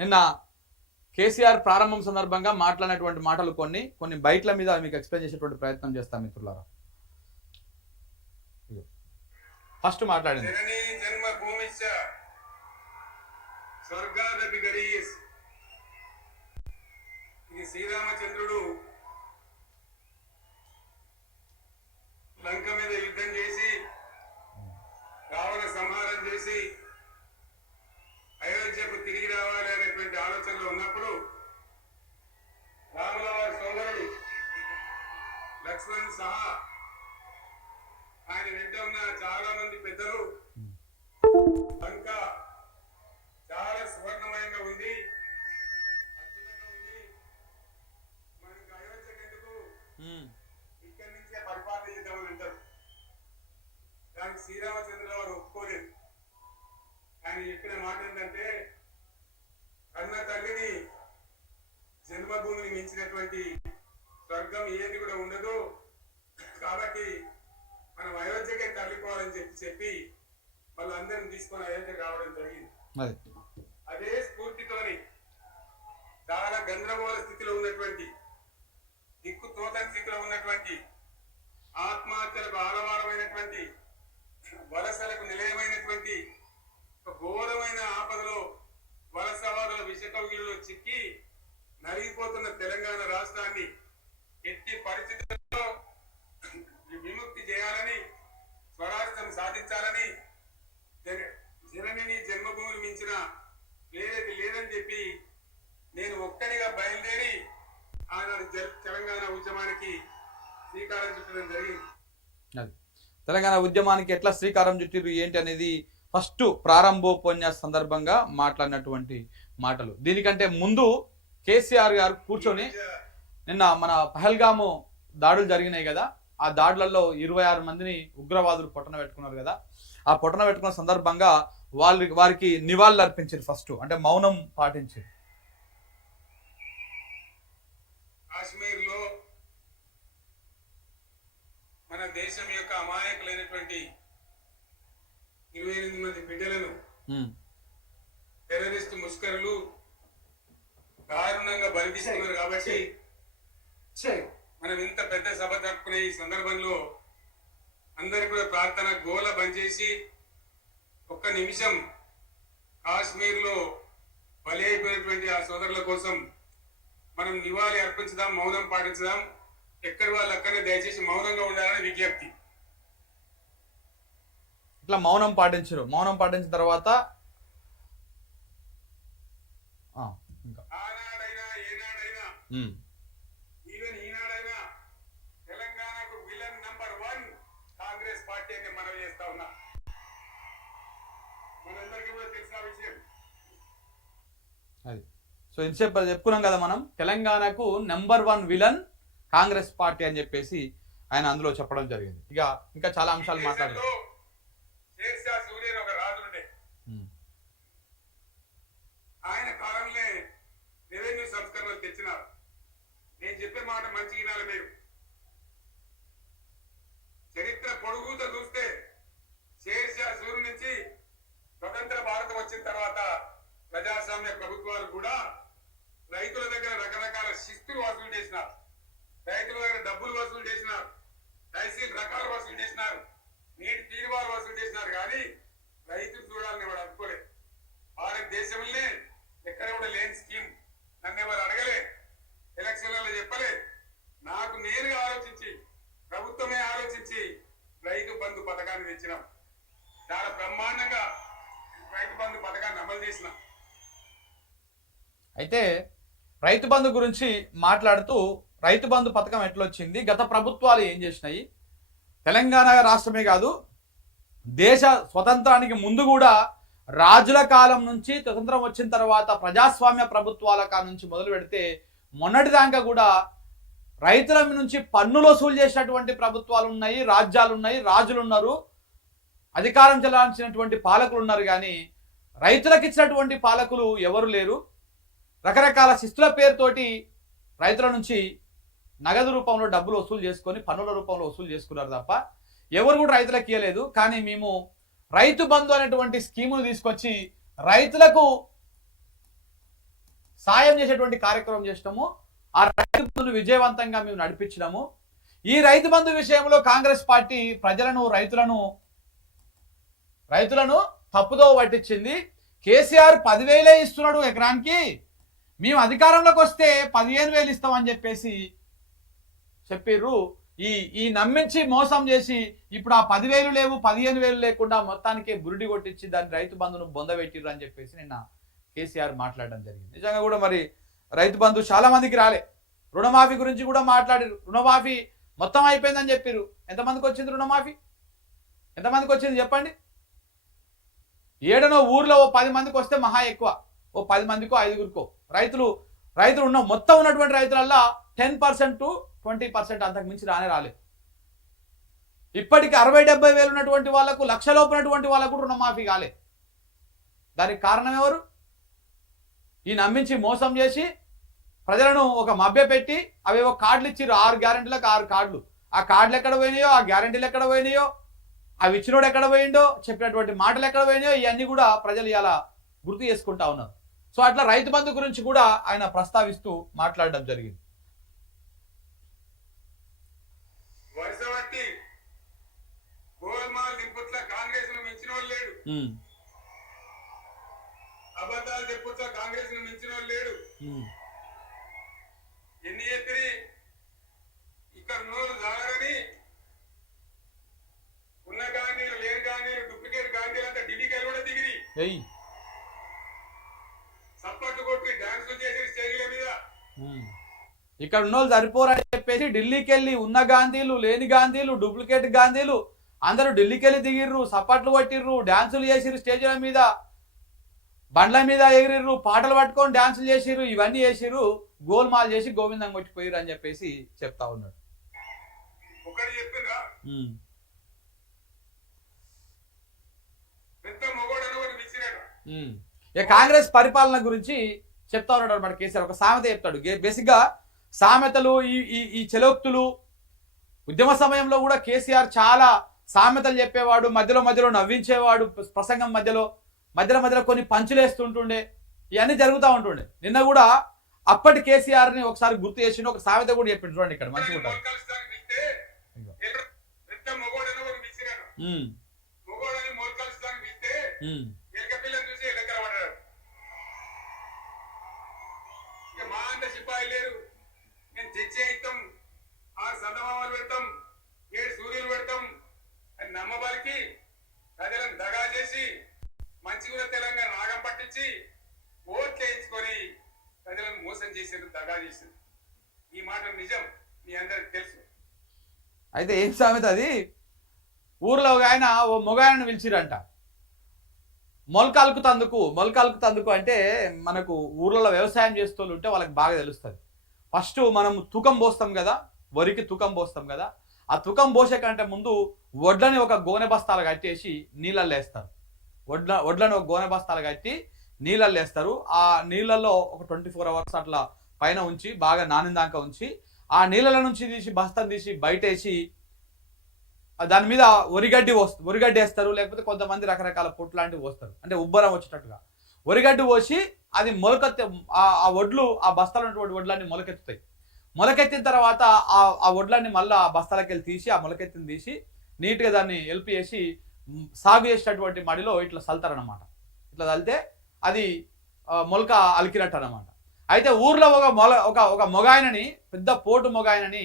నిన్న కేసీఆర్ ప్రారంభం సందర్భంగా మాట్లాడినటువంటి మాటలు కొన్ని బైట్ల మీద మీకు ఎక్స్ప్లెయిన్ చేసేటువంటి ప్రయత్నం చేస్తాం మిత్రులారా. ఫస్ట్ మాట్లాడింది శ్రీరామచంద్రుడు లంక మీద యుద్ధం చేసి రావణ సంహారం చేసి అయోధ్యకు తిరిగి రావాలి అనేటువంటి ఆలోచనలో ఉన్నప్పుడు రాముల వారి సోదరుడు లక్ష్మణ్ సహా ఆయన వెంట ఉన్న చాలా మంది పెద్దలు లంక చాలా సువర్ణమయంగా ఉంది, అద్భుతంగా ఉంది, మనకి అయోధ్యకెందుకు ఇక్కడి నుంచే పరిపాలన చేద్దామని అంటారు. దానికి శ్రీరామచంద్రుల వారు ఒప్పుకోలేదు. ఆయన చెప్పిన మాట ఏంటంటే, కన్న తల్లిని జన్మభూమిని మించినటువంటి స్వర్గం ఏది కూడా ఉండదు, కాబట్టి మనం అయోధ్యకే తరలిపోవాలని చెప్పి వాళ్ళందరినీ తీసుకొని అయోధ్యకు రావడం జరిగింది. అదే స్ఫూర్తితోని చాలా గందరగోళ స్థితిలో ఉన్నటువంటి, దిక్కు తోతని స్థితిలో ఉన్నటువంటి, ఆత్మహత్యలకు ఆలవాలమైనటువంటి, వలసలకు నిలయమైనటువంటి ఘోరమైన ఆపదలో వలసవాదుల విషకవిలో చిక్కి నలిగిపోతున్న తెలంగాణ రాష్ట్రాన్ని ఎట్టి పరిస్థితుల్లో విముక్తి చేయాలని, స్వరాష్ట్రం సాధించాలని, జనని జన్మభూమిని మించిన వేరేది లేదని చెప్పి నేను ఒక్కడిగా బయలుదేరి ఆనాడు తెలంగాణ ఉద్యమానికి శ్రీకారం చుట్టడం జరిగింది. తెలంగాణ ఉద్యమానికి ఎట్లా శ్రీకారం చుట్టిరు ఏంటి అనేది ఫస్ట్ ప్రారంభోపన్యాస సందర్భంగా మాట్లాడినటువంటి మాటలు. దీనికంటే ముందు కేసీఆర్ గారు కూర్చొని నిన్న మన పహల్గాము దాడులు జరిగినాయి కదా, ఆ దాడులలో 26 మందిని ఉగ్రవాదులు పొట్టన పెట్టుకున్నారు కదా, ఆ పొట్టన పెట్టుకున్న సందర్భంగా వారికి నివాళులు అర్పించారు. ఫస్ట్ అంటే మౌనం పాటించారు. కాశ్మీర్లో మన దేశం యొక్క అమాయకులైనటువంటి 28 మంది బిడ్డలను టెర్రరిస్ట్ ముష్కరులు దారుణంగా బలిపిస్తున్నారు. కాబట్టి మనం ఇంత పెద్ద సభ జరుపుకునే ఈ సందర్భంలో అందరికి కూడా ప్రార్థన గోల బంద్ చేసి ఒక్క నిమిషం కాశ్మీర్లో బలి అయిపోయినటువంటి ఆ సోదరుల కోసం మనం నివాళి అర్పించుదాం, మౌనం పాటించుదాం. ఎక్కడి వాళ్ళు అక్కడనే దయచేసి మౌనంగా ఉండాలని విజ్ఞప్తి. ఇట్లా మౌనం పాటించరు. మౌనం పాటించిన తర్వాత ఆనాడైనా ఏనాడైనా ఈవెన్ ఈనాడైనా తెలంగాణకు విలన్ నంబర్ 1 కాంగ్రెస్ పార్టీ అని మనం చేస్తా ఉన్నా. మనందరికీ కూడా తెలిసిన విషయం అది. సో ఇంతసేపు చెప్పుకున్నాం కదా మనం, తెలంగాణకు నెంబర్ 1 విలన్ కాంగ్రెస్ పార్టీ అని చెప్పేసి ఆయన అందులో చెప్పడం జరిగింది. ఇక ఇంకా చాలా అంశాలు మాట్లాడారు. సూర్యని ఒక రాజుండే, ఆయన కాలంలో రెవెన్యూ సంస్కరణలు తెచ్చినారు. నేను చెప్పే మాట మంచి వినాలి మీరు. చరిత్ర పొడుగుతో చూస్తే షేర్షా సూర్యు నుంచి స్వతంత్ర భారతం వచ్చిన తర్వాత ప్రజాస్వామ్య ప్రభుత్వాలు కూడా రైతుల దగ్గర రకరకాల శిస్తులు వసూలు చేసినారు, రైతుల దగ్గర డబ్బులు వసూలు చేసినారు, తహసీల్ రకాలు వసూలు చేసినారు, నీటి తీరువాలు వసూలు చేసినారు. కానీ రైతులు చూడాలని వాడు అనుకోలేదు. భారతదేశంలో ఎక్కడ కూడా లేని స్కీమ్, నన్ను ఎవరు అడగలే, ఎలక్షన్లలో చెప్పలే, నాకు నేరుగా ఆలోచించి ప్రభుత్వమే ఆలోచించి రైతు బంధు పథకాన్ని తెచ్చినాం. చాలా బ్రహ్మాండంగా రైతు బంధు పథకాన్ని అమలు చేసినాం. అయితే రైతు బంధు గురించి మాట్లాడుతూ, రైతు బంధు పథకం ఎట్లొచ్చింది, గత ప్రభుత్వాలు ఏం చేసినాయి, తెలంగాణ రాష్ట్రమే కాదు దేశ స్వతంత్రానికి ముందు కూడా రాజుల కాలం నుంచి స్వతంత్రం వచ్చిన తర్వాత ప్రజాస్వామ్య ప్రభుత్వాల కాలం నుంచి మొదలు పెడితే మొన్నటిదాకా కూడా రైతుల నుంచి పన్నులు వసూలు చేసినటువంటి ప్రభుత్వాలు ఉన్నాయి, రాజ్యాలు ఉన్నాయి, రాజులు ఉన్నారు, అధికారం చెలాయించినటువంటి పాలకులు ఉన్నారు. కానీ రైతులకు ఇచ్చినటువంటి పాలకులు ఎవరు లేరు. రకరకాల శిస్తుల పేరుతోటి రైతుల నుంచి నగదు రూపంలో డబ్బులు వసూలు చేసుకొని పన్నుల రూపంలో వసూలు చేసుకున్నారు తప్ప ఎవరు కూడా రైతులకు ఇవ్వలేదు. కానీ మేము రైతు బంధు అనేటువంటి స్కీమును తీసుకొచ్చి రైతులకు సాయం చేసేటువంటి కార్యక్రమం చేసినాము. ఆ రైతు బంధును విజయవంతంగా మేము నడిపించినాము. ఈ రైతు బంధు విషయంలో కాంగ్రెస్ పార్టీ ప్రజలను రైతులను తప్పుదో పట్టించింది. కేసీఆర్ 10,000 ఇస్తున్నాడు ఎకరానికి, మేము అధికారంలోకి వస్తే 15,000 ఇస్తామని చెప్పేసి చెప్పిర్రు. ఈ నమ్మించి మోసం చేసి ఇప్పుడు ఆ 10,000 లేవు 15,000 లేకుండా మొత్తానికి బురిడి కొట్టించి దాని రైతు బంధును బొందబెట్టిర్రు అని చెప్పేసి నిన్న కేసీఆర్ మాట్లాడడం జరిగింది. నిజంగా కూడా మరి రైతు బంధు చాలా మందికి రాలే. రుణమాఫీ గురించి కూడా మాట్లాడారు. రుణమాఫీ మొత్తం అయిపోయిందని చెప్పారు. ఎంతమందికి వచ్చింది రుణమాఫీ? ఎంతమందికి వచ్చింది చెప్పండి? ఏడనో ఊర్లో ఓ 10 మందికి వస్తే మహా ఎక్కువ, ఓ 10 మందికో 5గురికో. రైతులు ఉన్న మొత్తం ఉన్నటువంటి రైతులల్లో 10% to 20% అంతకు మించి రాలేదు. ఇప్పటికి 60-70 వేలు ఉన్నటువంటి వాళ్ళకు, లక్షలోపు ఉన్నటువంటి వాళ్ళకు కూడా రుణమాఫీ కాలే. దానికి కారణం ఎవరు? ఈ నమ్మించి మోసం చేసి ప్రజలను ఒక మభ్య పెట్టి అవేవో కార్డులు ఇచ్చిర్రు. 6 గ్యారెంటీలకు 6 కార్డులు. ఆ కార్డులు ఎక్కడ పోయినాయో, ఆ గ్యారెంటీలు ఎక్కడ పోయినాయో, అవి ఇచ్చినోడు ఎక్కడ పోయిండో, చెప్పినటువంటి మాటలు ఎక్కడ పోయినాయో, ఇవన్నీ కూడా ప్రజలు ఇలా గుర్తు చేసుకుంటా ఉన్నారు. సో అట్లా రైతు బంధు గురించి కూడా ఆయన ప్రస్తావిస్తూ మాట్లాడడం జరిగింది. అబద్ధాలు చెప్పుతా కాంగ్రెస్ ను మించిన వాళ్ళు లేడు. ఎన్ని చెప్పి ఇక్కడ నోరు జాగరని ఉన్న గాంధీలు లేని గాంధీలు డూప్లికేట్ గాంధీలు అంతా ఢిల్లీకి కూడా దిగిరి సప్పట్లు కొట్టి డాన్సులు చేసి స్టేజ్ల మీద. ఇక్కడ ఉన్న వాళ్ళు సరిపోరని చెప్పేసి ఢిల్లీకి వెళ్ళి ఉన్న గాంధీలు లేని గాంధీలు డూప్లికేట్ గాంధీలు అందరూ ఢిల్లీకి వెళ్ళి దిగిర్రు, సప్పట్లు కొట్టిర్రు, డాన్సులు చేసిర్రు, స్టేజ్ల మీద బండ్ల మీద ఎగిరిర్రు, పాటలు పట్టుకొని డాన్సులు చేసిర్రు, ఇవన్నీ చేసిర్రు, గోల్మాల్ చేసి గోవిందం కొట్టిపోయారు అని చెప్పేసి చెప్తా ఉన్నాడు. కాంగ్రెస్ పరిపాలన గురించి చెప్తా ఉన్నాడు అనమాట కేసీఆర్. ఒక సామెత చెప్తాడు. బేసిక్ గా సామెతలు, ఈ చెలోక్తులు, ఉద్యమ సమయంలో కూడా కేసీఆర్ చాలా సామెతలు చెప్పేవాడు, మధ్యలో నవ్వించేవాడు, ప్రసంగం మధ్యలో కొన్ని పంచులు వేస్తుంటుండే, ఇవన్నీ జరుగుతూ ఉంటుండే. నిన్న కూడా అప్పటి కేసీఆర్ ని ఒకసారి గుర్తు చేసి ఒక సామెత కూడా చెప్పిండు. చూడండి ఇక్కడ మంచిగా ఉంటుంది. నమ్మబలికి ప్రజలను దగా చేసి మంచిగా తెలంగాణ నాగం పట్టించి ఓట్లు వేయించుకొని ప్రజలను మోసం చేసేది, దగా చేసేది. ఈ మాట నిజం, మీ అందరికి తెలుసు. అయితే ఏం సామెత అది? ఊర్లో ఒక ఆయన ఓ మొగాయనను పిలిచిరంట. మొలకలుకు తందుకు అంటే మనకు ఊర్లలో వ్యవసాయం చేస్తూ ఉంటే వాళ్ళకి బాగా తెలుస్తుంది. ఫస్ట్ మనం తూకం పోస్తాం కదా, వరికి తూకం పోస్తాం కదా, ఆ తూకం పోసే కంటే ముందు వడ్లని ఒక గోనె బస్తాలు కట్టేసి నీళ్ళల్లో వేస్తారు. వడ్లను ఒక గోనె బస్తాలు కట్టి నీళ్ళల్లో వేస్తారు. ఆ నీళ్ళల్లో ఒక 24 hours అట్లా పైన ఉంచి బాగా నానిందాక ఉంచి ఆ నీళ్ళ నుంచి తీసి బస్తాను తీసి బయటేసి దాని మీద వరిగడ్డి వేస్తారు. లేకపోతే కొంతమంది రకరకాల పొట్టు లాంటివి పోస్తారు, అంటే ఉబ్బరం వచ్చేటట్టుగా వరిగడ్డి పోసి అది ఆ వడ్లు, ఆ బస్తాలు ఉన్నటువంటి వడ్లన్నీ మొలకెత్తుతాయి. మొలకెత్తిన తర్వాత ఆ వడ్లన్నీ మళ్ళీ ఆ బస్తాలకి వెళ్ళి తీసి ఆ మొలకెత్తిని తీసి నీట్గా దాన్ని ఎల్పి చేసి సాగు చేసేటటువంటి మడిలో ఇట్లా చల్తారనమాట. ఇట్లా చల్లితే అది మొలక అలికినట్టు అనమాట. అయితే ఊర్లో ఒక మొగాయనని, పెద్ద పోటు మొగాయనని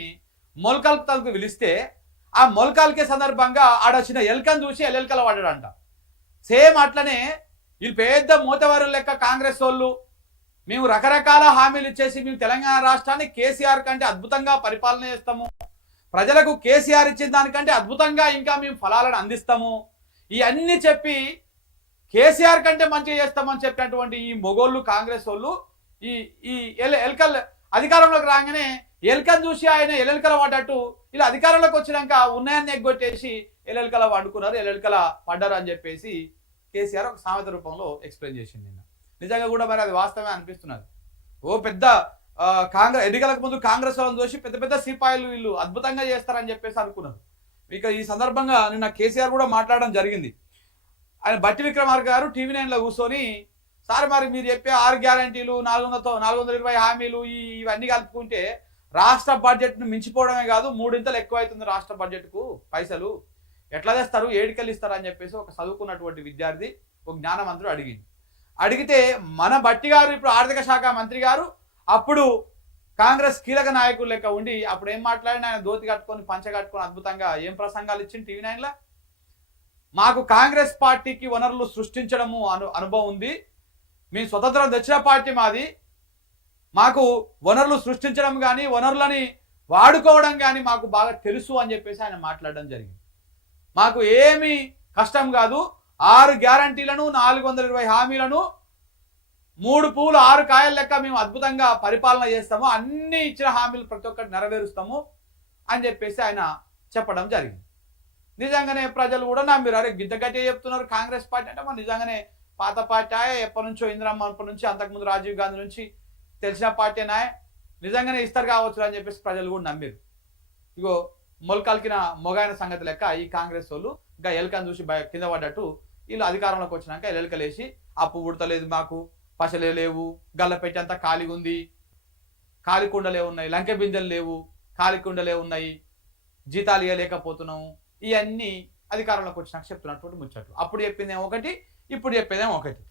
మొలకలకు పిలిస్తే ఆ మొలకలకే సందర్భంగా ఆడొచ్చిన ఎలుకను చూసి ఎలెలకల పడ్డాడంట. సేమ్ అట్లనే వీళ్ళు పెద్ద మూతవారు లెక్క కాంగ్రెస్ వాళ్ళు, మేము రకరకాల హామీలు ఇచ్చేసి మేము తెలంగాణ రాష్ట్రాన్ని కేసీఆర్ కంటే అద్భుతంగా పరిపాలన చేస్తాము, ప్రజలకు కేసీఆర్ ఇచ్చిన దానికంటే అద్భుతంగా ఇంకా మేము ఫలాలను అందిస్తాము, ఇవన్నీ చెప్పి కేసీఆర్ కంటే మంచిగా చేస్తామని చెప్పినటువంటి ఈ మొగోళ్ళు కాంగ్రెస్ వాళ్ళు ఈ ఎలకల్ అధికారంలోకి రాగానే ఎలకను చూసి ఆయన ఎలెలకల పడ్డట్టు ఇలా అధికారంలోకి వచ్చినాక ఉన్నాయన్ని ఎగ్గొట్టేసి ఎలెలకల పడుకున్నారు, ఎలెలకల పడ్డారు అని చెప్పేసి కేసీఆర్ ఒక సామెత రూపంలో ఎక్స్ప్లెయిన్ చేసింది నిన్న. నిజంగా కూడా మరి అది వాస్తవమే అనిపిస్తున్నది. ఓ పెద్ద కాంగ్రెస్ ఎన్నికలకు ముందు కాంగ్రెస్ వాళ్ళని చూసి పెద్ద పెద్ద సిపాయిలు వీళ్ళు అద్భుతంగా చేస్తారని చెప్పేసి అనుకున్నారు. ఇక ఈ సందర్భంగా నిన్న కేసీఆర్ కూడా మాట్లాడడం జరిగింది. ఆయన బట్టి విక్రమార్క గారు TV9లో కూర్చొని సార్ మరి మీరు చెప్పే 6 గ్యారంటీలు 420 హామీలు ఇవన్నీ కలుపుకుంటే రాష్ట్ర బడ్జెట్ను మించిపోవడమే కాదు 3 ఎక్కువైతుంది రాష్ట్ర బడ్జెట్కు పైసలు ఎట్లా తెస్తారు ఏడికెళ్ళి ఇస్తారు అని చెప్పేసి ఒక చదువుకున్నటువంటి విద్యార్థి ఒక జ్ఞానవంతుడు అడిగితే మన బట్టి గారు ఇప్పుడు ఆర్థిక శాఖ మంత్రి గారు అప్పుడు కాంగ్రెస్ కీలక నాయకులు లెక్క ఉండి అప్పుడు ఏం మాట్లాడిన ఆయన దోతి కట్టుకొని పంచ కట్టుకొని అద్భుతంగా ఏం ప్రసంగాలు ఇచ్చింది టీవీ9లో మాకు కాంగ్రెస్ పార్టీకి వనరులు సృష్టించడము అనుభవం ఉంది మీ స్వతంత్రం తెచ్చిన పార్టీ మాది మాకు వనరులు సృష్టించడం కానీ వనరులని వాడుకోవడం కానీ మాకు బాగా తెలుసు అని చెప్పేసి ఆయన మాట్లాడడం జరిగింది మాకు ఏమీ కష్టం కాదు 6 గ్యారంటీలను 420 హామీలను 3 పూలు 6 కాయల లెక్క మేము అద్భుతంగా పరిపాలన చేస్తాము అన్ని ఇచ్చిన హామీలు ప్రతి ఒక్కటి నెరవేరుస్తాము అని చెప్పేసి ఆయన చెప్పడం జరిగింది నిజంగానే ప్రజలు కూడా నమ్మిరు అరే గిద్ద గట్టిగా చెప్తున్నారు కాంగ్రెస్ పార్టీ అంటే మరి నిజంగానే పాత పార్టీ ఎప్పటి నుంచో ఇందిరమ్మ అప్పటి నుంచి అంతకుముందు రాజీవ్ గాంధీ నుంచి తెలిసిన పార్టీనా నిజంగానే ఇస్తారు కావచ్చు అని చెప్పేసి ప్రజలు కూడా నమ్మిరు ఇగో మొలకల్కిన మొగాయన సంగతి లెక్క ఈ కాంగ్రెస్ వాళ్ళు ఇంకా ఎలుకను చూసి కింద పడ్డట్టు వీళ్ళు అధికారంలోకి వచ్చినాక ఎలుకలేసి అప్పు ఉడతలేదు మాకు పసలే లేవు గల్ల పెట్టేంత ఖాళీగా ఉంది ఖాళీ కుండలే ఉన్నాయి లంకె బిందెలు లేవు ఖాళీ కుండలే ఉన్నాయి జీతాలు ఇవ్వలేకపోతున్నాము ఇవన్నీ అధికారంలోకి వచ్చినాక చెప్తున్నటువంటి ముచ్చట్లు అప్పుడు చెప్పిందేమో ఒకటి ఇప్పుడు చెప్పేదేమో ఒకటి